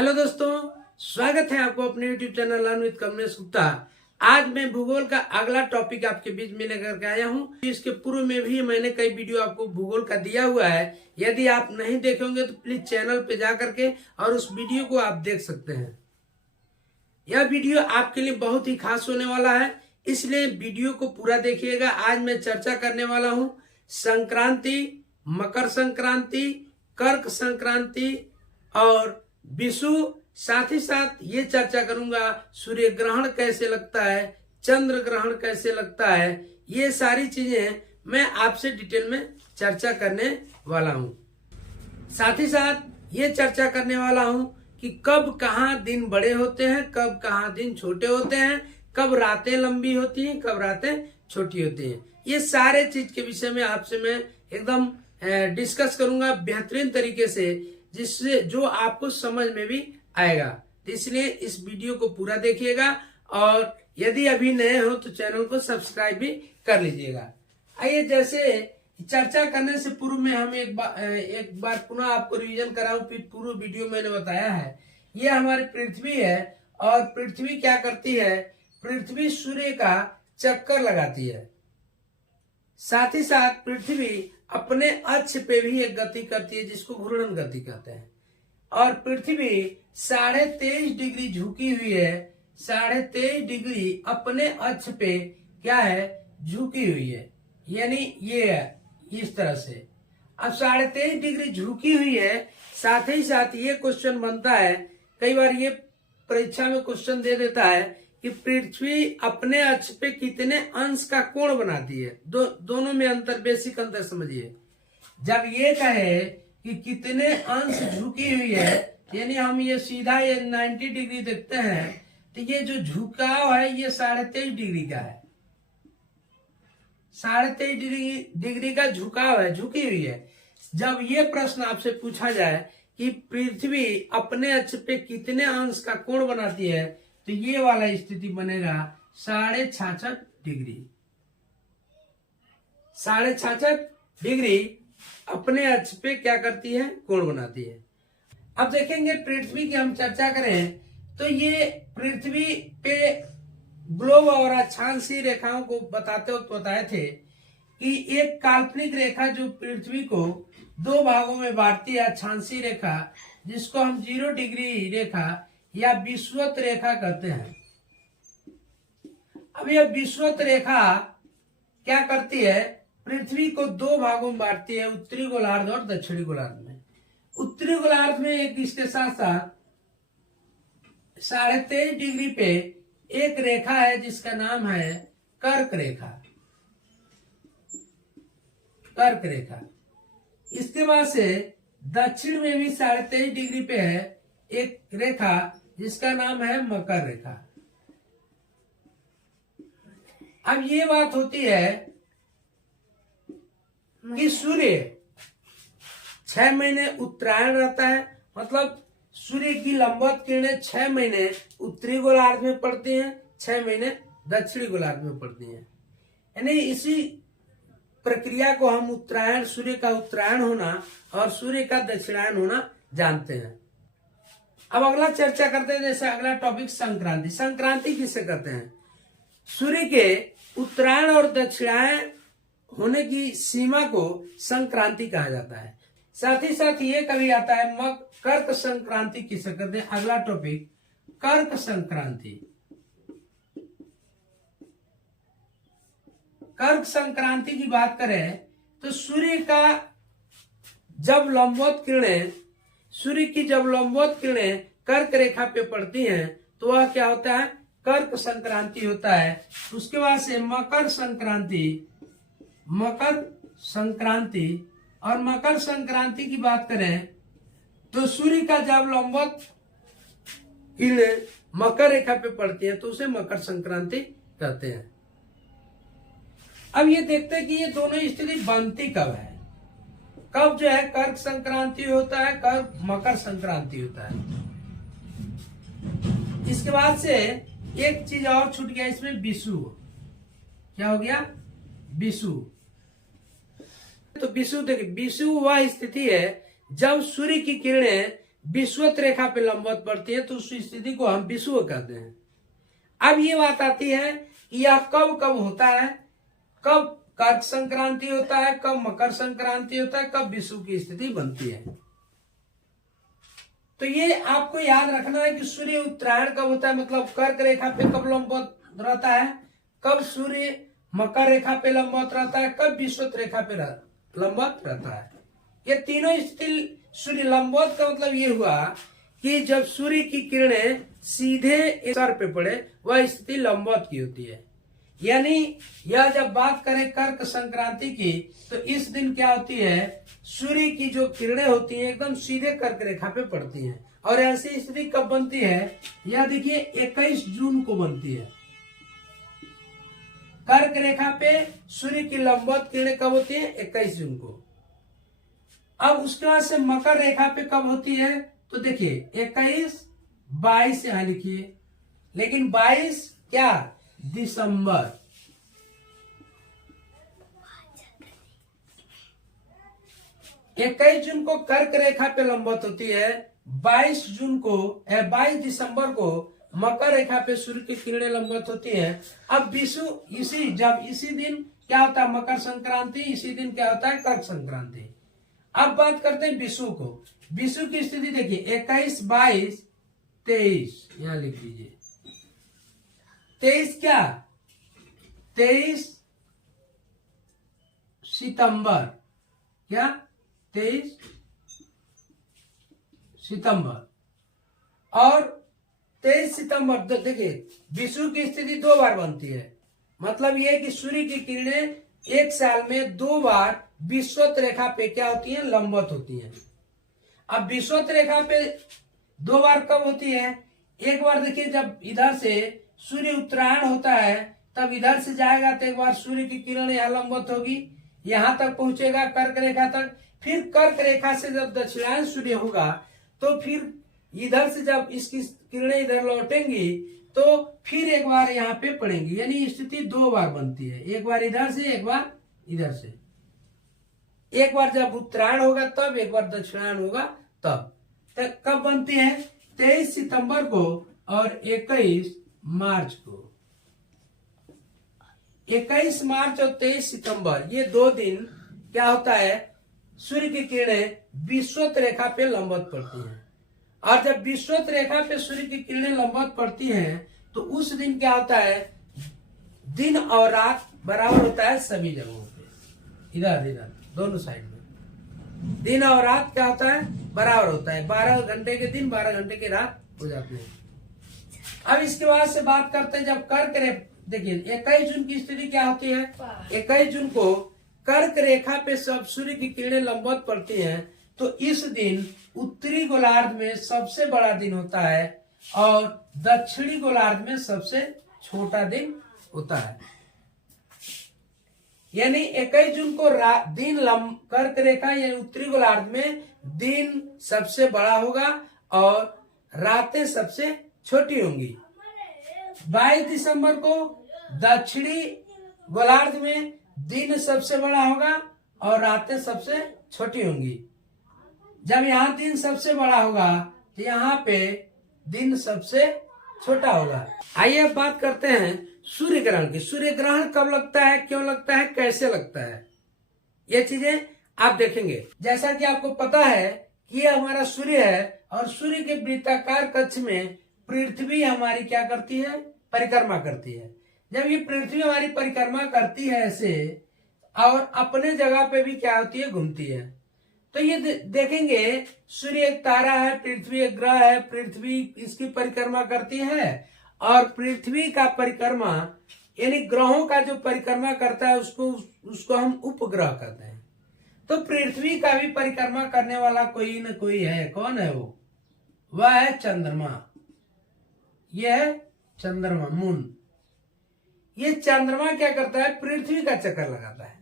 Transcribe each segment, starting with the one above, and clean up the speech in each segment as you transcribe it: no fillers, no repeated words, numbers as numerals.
Hello दोस्तों, स्वागत है आपको अपने YouTube channel learn with Kamlesh Gupta. आज मैं भूगोल का अगला टॉपिक आपके बीच में लेकर के आया हूं। इसके पूर्व में भी मैंने कई वीडियो आपको भूगोल का दिया हुआ है। यदि आप नहीं देखेंगे तो प्लीज चैनल पे जा करके और उस वीडियो को आप देख सकते हैं। यह वीडियो आपके लिए बहुत ही खास होने वाला है, इसलिए वीडियो को पूरा देखिएगा। आज मैं चर्चा करने वाला हूँ संक्रांति, मकर संक्रांति, कर्क संक्रांति और विषु। साथ ही साथ ये चर्चा करूंगा सूर्य ग्रहण कैसे लगता है, चंद्र ग्रहण कैसे लगता है। ये सारी चीजें मैं आपसे डिटेल में चर्चा करने वाला हूं। साथ ही साथ ये चर्चा करने वाला हूं कि कब कहाँ दिन बड़े होते हैं, कब कहाँ दिन छोटे होते हैं, कब रातें लंबी होती हैं, कब रातें छोटी होती हैं। ये सारे चीज के विषय में आपसे मैं एकदम डिस्कस करूंगा बेहतरीन तरीके से, जिससे जो आपको समझ में भी आएगा। तो इसलिए इस वीडियो को पूरा देखिएगा और यदि अभी नए हो तो चैनल को सब्सक्राइब भी कर लीजिएगा। आइए, जैसे चर्चा करने से पूर्व में हम एक बार पुनः आपको रिवीजन कराऊं। पूर्व वीडियो मैंने बताया है, ये हमारी पृथ्वी है और पृथ्वी क्या करती है, पृथ्वी सूर्य का चक्कर लगाती है। साथ ही साथ पृथ्वी अपने अक्ष पे भी एक गति करती है जिसको घूर्णन गति कहते हैं। और पृथ्वी 23.5 डिग्री झुकी हुई है। 23.5 डिग्री अपने अक्ष पे क्या है, झुकी हुई है। यानी ये है इस तरह से। अब 23.5 डिग्री झुकी हुई है। साथ ही साथ ये क्वेश्चन बनता है, कई बार ये परीक्षा में क्वेश्चन दे देता है कि पृथ्वी अपने अक्ष पे कितने अंश का कोण बनाती है। दोनों में अंतर, बेसिक अंतर समझिए। जब ये कहे कि कितने अंश झुकी हुई है, यानी हम ये सीधा ये 90 डिग्री देखते हैं, तो ये जो झुकाव है ये 23.5 डिग्री का है। 23.5 डिग्री का झुकाव है, झुकी हुई है। जब ये प्रश्न आपसे पूछा जाए कि पृथ्वी अपने अक्ष पे कितने अंश का कोण बनाती है, तो ये वाला स्थिति बनेगा 66.5 डिग्री। 66.5 डिग्री अपने अक्ष पे क्या करती है, कोण बनाती है। अब देखेंगे पृथ्वी की हम चर्चा करें तो ये पृथ्वी पे ग्लोब और अक्षांशीय रेखाओं को बताते वक्त बताए थे कि एक काल्पनिक रेखा जो पृथ्वी को दो भागों में बांटती है, अक्षांशीय रेखा, जिसको हम 0 डिग्री रेखा या विषुवत रेखा कहते हैं। अब यह विषुवत रेखा क्या करती है, पृथ्वी को दो भागों में बांटती है, उत्तरी गोलार्ध और दक्षिणी गोलार्ध में। उत्तरी गोलार्ध में एक इसके साथ साथ 23.5 डिग्री पे एक रेखा है जिसका नाम है कर्क रेखा। कर्क रेखा। इसके बाद से दक्षिण में भी 23.5 डिग्री पे है एक रेखा जिसका नाम है मकर रेखा। अब ये बात होती है कि सूर्य 6 महीने उत्तरायण रहता है, मतलब सूर्य की लंबवत किरणें 6 महीने उत्तरी गोलार्ध में पड़ती हैं, 6 महीने दक्षिणी गोलार्ध में पड़ती हैं। यानी इसी प्रक्रिया को हम उत्तरायण, सूर्य का उत्तरायण होना और सूर्य का दक्षिणायन होना जानते हैं। अब अगला चर्चा करते हैं, जैसे अगला टॉपिक संक्रांति। संक्रांति किसे कहते हैं, सूर्य के उत्तरायण और दक्षिणायन होने की सीमा को संक्रांति कहा जाता है। साथ ही साथ ये कभी आता है कर्क संक्रांति किसे कहते हैं। अगला टॉपिक कर्क संक्रांति। कर्क संक्रांति की बात करें तो सूर्य का जब लंबवत किरणें, सूर्य की जब लंबवत किरणें कर्क रेखा पे पड़ती हैं तो वह क्या होता है, कर्क संक्रांति होता है। उसके बाद से मकर संक्रांति। मकर संक्रांति और मकर संक्रांति की बात करें तो सूर्य का जब लंबवत किरणें मकर रेखा पे पड़ती हैं तो उसे मकर संक्रांति कहते हैं। अब ये देखते हैं कि ये दोनों स्थिति बनती कब है, कब जो है कर्क संक्रांति होता है, कब मकर संक्रांति होता है। इसके बाद से एक चीज और छूट गया इसमें, विषु। क्या हो गया, विषु। तो विषु देखिए, विषु वह स्थिति है जब सूर्य की किरणें विषुवत रेखा पे लंबवत पड़ती है तो उस स्थिति को हम विषुव कहते हैं। अब ये बात आती है कि यह कब कब होता है, कब कर्क संक्रांति होता है, कब मकर संक्रांति होता है, कब विषुव की स्थिति बनती है। तो ये आपको याद रखना है कि सूर्य उत्तरायण कब होता है, मतलब कर्क रेखा पे कब लंबवत रहता है, कब सूर्य मकर रेखा पे लंबवत रहता है, कब विषुवत रेखा पे लंबवत रहता है। ये तीनों स्थिति सूर्य लंबवत का मतलब ये हुआ कि जब सूर्य की किरणें सीधे सर पे पड़े वह स्थिति लंबवत की होती है। यानी यह जब बात करें कर्क संक्रांति की तो इस दिन क्या होती है, सूर्य की जो किरणें होती हैं एकदम सीधे कर्क रेखा पे पड़ती हैं। और ऐसी स्थिति कब बनती है, यह देखिए 21 जून को बनती है। कर्क रेखा पे सूर्य की लंबवत किरणें कब होती है, 21 जून को। अब उसके बाद से मकर रेखा पे कब होती है, तो देखिए 21, 22 यहां लिखिए, लेकिन 22 क्या, दिसंबर। इक्कीस जून को कर्क रेखा पे लंबवत होती है, 22 जून को 22 दिसंबर को मकर रेखा पे सूर्य की किरणें लंबवत होती है। अब विषुव इसी दिन क्या होता है, मकर संक्रांति, इसी दिन क्या होता है, कर्क संक्रांति। अब बात करते हैं विषुव को। विषुव की स्थिति देखिए 21, 22, 23 यहां लिख दीजिए। 23 क्या, 23 सितंबर, क्या 23 सितंबर। और 23 सितंबर देखिए विषुव की स्थिति 2 बार बनती है, मतलब यह कि सूर्य की किरणें एक साल में 2 बार विषुवत रेखा पे क्या होती है, लंबवत होती है। अब विषुवत रेखा पे 2 बार कब होती है, एक बार देखिए जब इधर से सूर्य उत्तरायण होता है तब इधर से जाएगा तो एक बार सूर्य की किरण यहाँ लंबवत होगी, यहां तक पहुंचेगा कर्क रेखा तक। फिर कर्क रेखा से जब दक्षिणायन सूर्य होगा तो फिर इधर से जब इसकी किरणें इधर लौटेंगी तो फिर एक बार यहाँ पे पड़ेंगी, यानी स्थिति 2 बार बनती है, एक बार इधर से एक बार इधर से। एक बार जब उत्तरायण होगा तब, एक बार दक्षिणायन होगा तब। तो कब बनती है, 23 सितंबर को और 21 मार्च को। 21 मार्च और 23 सितंबर ये 2 दिन क्या होता है, सूर्य की किरणें विषुवत रेखा पे लंबवत पड़ती हैं। और जब विषुवत रेखा पे सूर्य की किरणें लंबवत पड़ती हैं तो उस दिन क्या होता है, दिन और रात बराबर होता है सभी जगहों पे, इधर इधर दोनों साइड में दिन और रात क्या होता है, बराबर होता है। 12 घंटे के दिन 12 घंटे की रात हो जाती है। अब इसके बाद से बात करते हैं जब कर्क देखिए 21 जून की स्थिति क्या होती है, 21 जून को कर्क रेखा पे सब सूर्य की किरणें लंबवत पड़ती हैं तो इस दिन उत्तरी गोलार्ध में सबसे बड़ा दिन होता है और दक्षिणी गोलार्ध में सबसे छोटा दिन होता है। यानी 21 जून को दिन कर्क रेखा यानी उत्तरी गोलार्ध में दिन सबसे बड़ा होगा और रातें सबसे छोटी होंगी। 22 दिसंबर को दक्षिणी गोलार्ध में दिन सबसे बड़ा होगा और रातें सबसे छोटी होंगी। जब यहाँ दिन सबसे बड़ा होगा तो यहाँ पे दिन सबसे छोटा होगा। आइए अब बात करते हैं सूर्य ग्रहण की। सूर्य ग्रहण कब लगता है, क्यों लगता है, कैसे लगता है, ये चीजें आप देखेंगे। जैसा कि आपको पता है कि ये हमारा सूर्य है और सूर्य के वृत्ताकार कक्ष में पृथ्वी हमारी क्या करती है, परिक्रमा करती है। जब ये पृथ्वी हमारी परिक्रमा करती है ऐसे और अपने जगह पे भी क्या होती है, घूमती है, तो ये देखेंगे सूर्य एक तारा है, पृथ्वी एक ग्रह है, पृथ्वी इसकी परिक्रमा करती है और पृथ्वी का परिक्रमा यानी ग्रहों का जो परिक्रमा करता है उसको हम उपग्रह कहते हैं। तो पृथ्वी का भी परिक्रमा करने वाला कोई न कोई है। कौन है वो, वह है चंद्रमा। यह है चंद्रमा, मून। ये चंद्रमा क्या करता है, पृथ्वी का चक्कर लगाता है।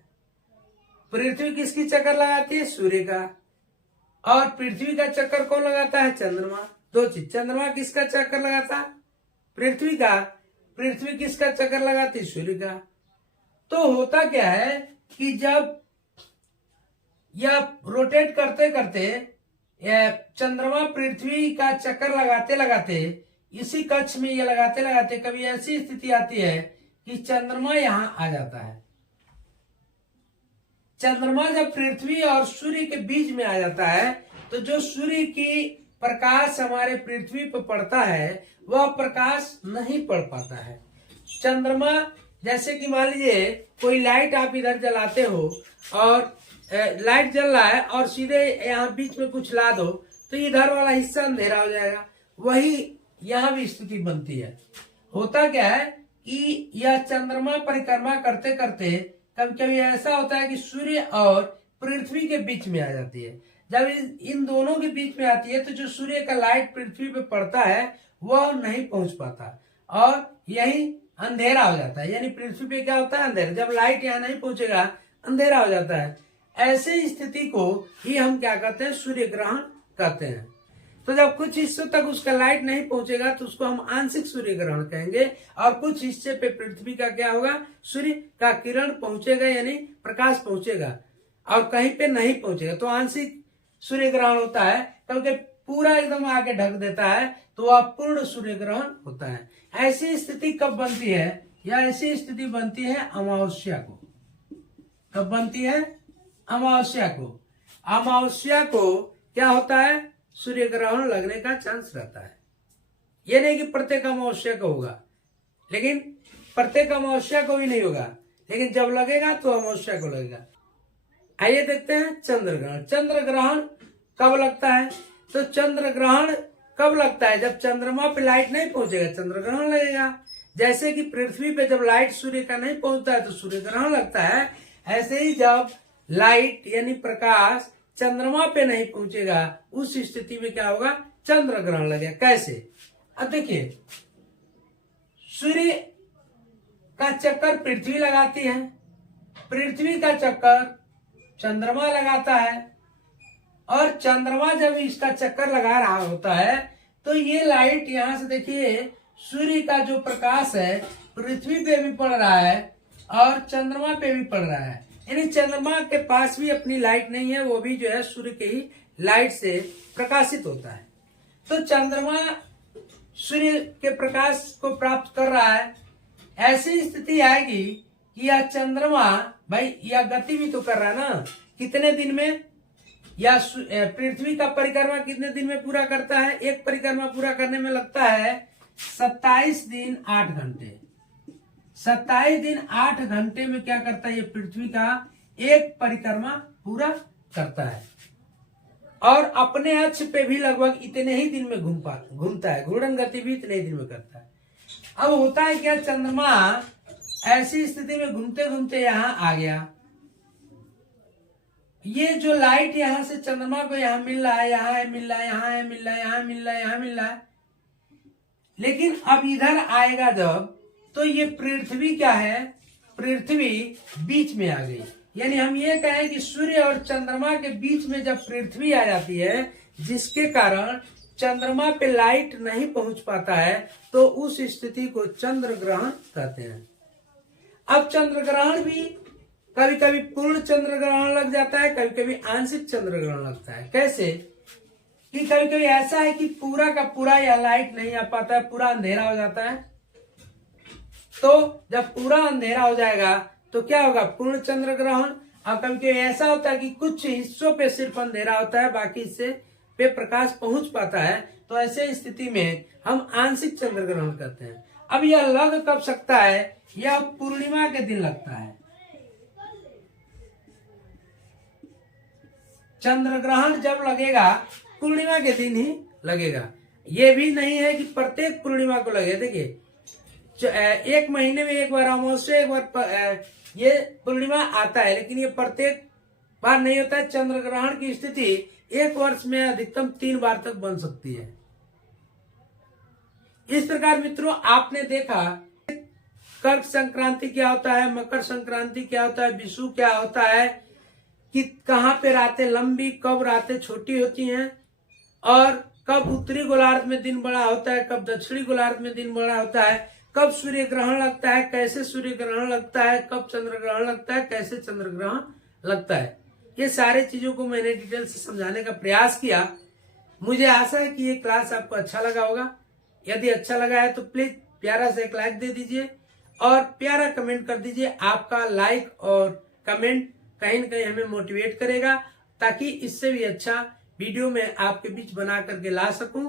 पृथ्वी किसकी चक्कर लगाती है, सूर्य का। और पृथ्वी का चक्कर कौन लगाता है, चंद्रमा। 2 चीज, चंद्रमा किसका चक्कर लगाता है, पृथ्वी का। पृथ्वी किसका चक्कर लगाती है, सूर्य का। तो होता क्या है कि जब यह रोटेट करते करते चंद्रमा पृथ्वी का चक्कर लगाते लगाते इसी कक्ष में ये लगाते लगाते कभी ऐसी स्थिति आती है कि चंद्रमा यहाँ आ जाता है। चंद्रमा जब पृथ्वी और सूर्य के बीच में आ जाता है तो जो सूर्य की प्रकाश हमारे पृथ्वी पर पड़ता है वह प्रकाश नहीं पड़ पाता है। चंद्रमा जैसे कि मान लीजिए कोई लाइट आप इधर जलाते हो और लाइट जल रहा है और सीधे यहाँ बीच में कुछ ला दो तो इधर वाला हिस्सा अंधेरा हो जाएगा। वही यहाँ भी स्थिति बनती है। होता क्या है कि यह चंद्रमा परिक्रमा करते करते कभी कभी ऐसा होता है कि सूर्य और पृथ्वी के बीच में आ जाती है। जब इन दोनों के बीच में आती है तो जो सूर्य का लाइट पृथ्वी पे पड़ता है वह नहीं पहुंच पाता और यही अंधेरा हो जाता है। यानी पृथ्वी पे क्या होता है, अंधेरा। जब लाइट यहाँ नहीं पहुंचेगा अंधेरा हो जाता है। ऐसे स्थिति को ही हम क्या कहते हैं, सूर्य ग्रहण कहते हैं। तो जब कुछ हिस्सों तक उसका लाइट नहीं पहुंचेगा तो उसको हम आंशिक सूर्य ग्रहण कहेंगे और कुछ हिस्से पे पृथ्वी का क्या होगा, सूर्य का किरण पहुंचेगा यानी प्रकाश पहुंचेगा और कहीं पे नहीं पहुंचेगा तो आंशिक सूर्य ग्रहण होता है। क्योंकि पूरा एकदम आगे ढक देता है तो वह पूर्ण सूर्य ग्रहण होता है। ऐसी स्थिति कब बनती है, या ऐसी स्थिति बनती है अमावस्या को। कब बनती है, अमावस्या को। अमावस्या को क्या होता है, सूर्य ग्रहण लगने का चांस रहता है। ये नहीं कि प्रत्येक अमावस्या को होगा, लेकिन प्रत्येक अमावस्या को भी नहीं होगा, लेकिन जब लगेगा तो अमावस्या को लगेगा। आइए देखते हैं चंद्र ग्रहण। चंद्र ग्रहण कब लगता है, तो चंद्र ग्रहण कब लगता है, जब चंद्रमा पे लाइट नहीं पहुंचेगा चंद्र ग्रहण लगेगा। जैसे कि पृथ्वी पे जब लाइट सूर्य का नहीं पहुंचता है तो सूर्य ग्रहण लगता है, ऐसे ही जब लाइट यानी प्रकाश चंद्रमा पे नहीं पहुंचेगा उस स्थिति में क्या होगा, चंद्र ग्रहण लगेगा। कैसे, अब देखिए, सूर्य का चक्कर पृथ्वी लगाती है, पृथ्वी का चक्कर चंद्रमा लगाता है और चंद्रमा जब इसका चक्कर लगा रहा होता है तो ये लाइट यहां से देखिए सूर्य का जो प्रकाश है पृथ्वी पे भी पड़ रहा है और चंद्रमा पे भी पड़ रहा है। यानी चंद्रमा के पास भी अपनी लाइट नहीं है, वो भी जो है सूर्य के ही लाइट से प्रकाशित होता है। तो चंद्रमा सूर्य के प्रकाश को प्राप्त कर रहा है। ऐसी स्थिति आएगी कि यह चंद्रमा भाई यह गति भी तो कर रहा है ना, कितने दिन में, या पृथ्वी का परिक्रमा कितने दिन में पूरा करता है, एक परिक्रमा पूरा करने में लगता है 27 दिन 8 घंटे। 27 दिन 8 घंटे में क्या करता है, ये पृथ्वी का एक परिक्रमा पूरा करता है और अपने अक्ष पे भी लगभग इतने ही दिन में घूमता है, घूर्णन गति भी इतने ही दिन में करता है। अब होता है क्या, चंद्रमा ऐसी स्थिति में घूमते घूमते यहाँ आ गया। ये जो लाइट यहाँ से चंद्रमा को यहाँ मिल रहा है, यहाँ है मिल रहा है, यहाँ है मिल रहा है, यहाँ मिल रहा है, यहाँ मिल रहा है, लेकिन अब इधर आएगा जब तो ये पृथ्वी क्या है, पृथ्वी बीच में आ गई। यानी हम ये कहें कि सूर्य और चंद्रमा के बीच में जब पृथ्वी आ जाती है जिसके कारण चंद्रमा पे लाइट नहीं पहुंच पाता है तो उस स्थिति को चंद्र ग्रहण कहते हैं। अब चंद्र ग्रहण भी कभी कभी पूर्ण चंद्र ग्रहण लग जाता है, कभी कभी आंशिक चंद्र ग्रहण लगता है। कैसे कि कभी कभी ऐसा है कि पूरा का पूरा या लाइट नहीं आ पाता है, पूरा अंधेरा हो जाता है। तो जब पूरा अंधेरा हो जाएगा तो क्या होगा, पूर्ण चंद्र ग्रहण। और कभी कभी ऐसा होता है कि कुछ हिस्सों पे सिर्फ अंधेरा होता है, बाकी हिस्से पे प्रकाश पहुंच पाता है, तो ऐसे स्थिति में हम आंशिक चंद्र ग्रहण करते हैं। अब यह लग कब सकता है, यह पूर्णिमा के दिन लगता है। चंद्र ग्रहण जब लगेगा पूर्णिमा के दिन ही लगेगा। ये भी नहीं है कि प्रत्येक पूर्णिमा को लगे। देखिए एक महीने में एक बार अमावस्या, एक बार ये पूर्णिमा आता है, लेकिन ये प्रत्येक बार नहीं होता है। चंद्र ग्रहण की स्थिति एक वर्ष में अधिकतम 3 बार तक बन सकती है। इस प्रकार मित्रों आपने देखा कर्क संक्रांति क्या होता है, मकर संक्रांति क्या होता है, विषु क्या होता है, कि कहाँ पे रातें लंबी, कब रातें छोटी होती हैं और कब उत्तरी गोलार्ध में दिन बड़ा होता है, कब दक्षिणी गोलार्ध में दिन बड़ा होता है, कब सूर्य ग्रहण लगता है, कैसे सूर्य ग्रहण लगता है, कब चंद्र ग्रहण लगता है, कैसे चंद्र ग्रहण लगता है। ये सारे चीजों को मैंने डिटेल से समझाने का प्रयास किया। मुझे आशा है कि ये क्लास आपको अच्छा लगा होगा। यदि अच्छा लगा है तो प्लीज प्यारा सा एक लाइक दे दीजिए और प्यारा कमेंट कर दीजिए। आपका लाइक और कमेंट कहीं न कहीं हमें मोटिवेट करेगा, ताकि इससे भी अच्छा वीडियो मैं आपके बीच बना करके ला सकूं।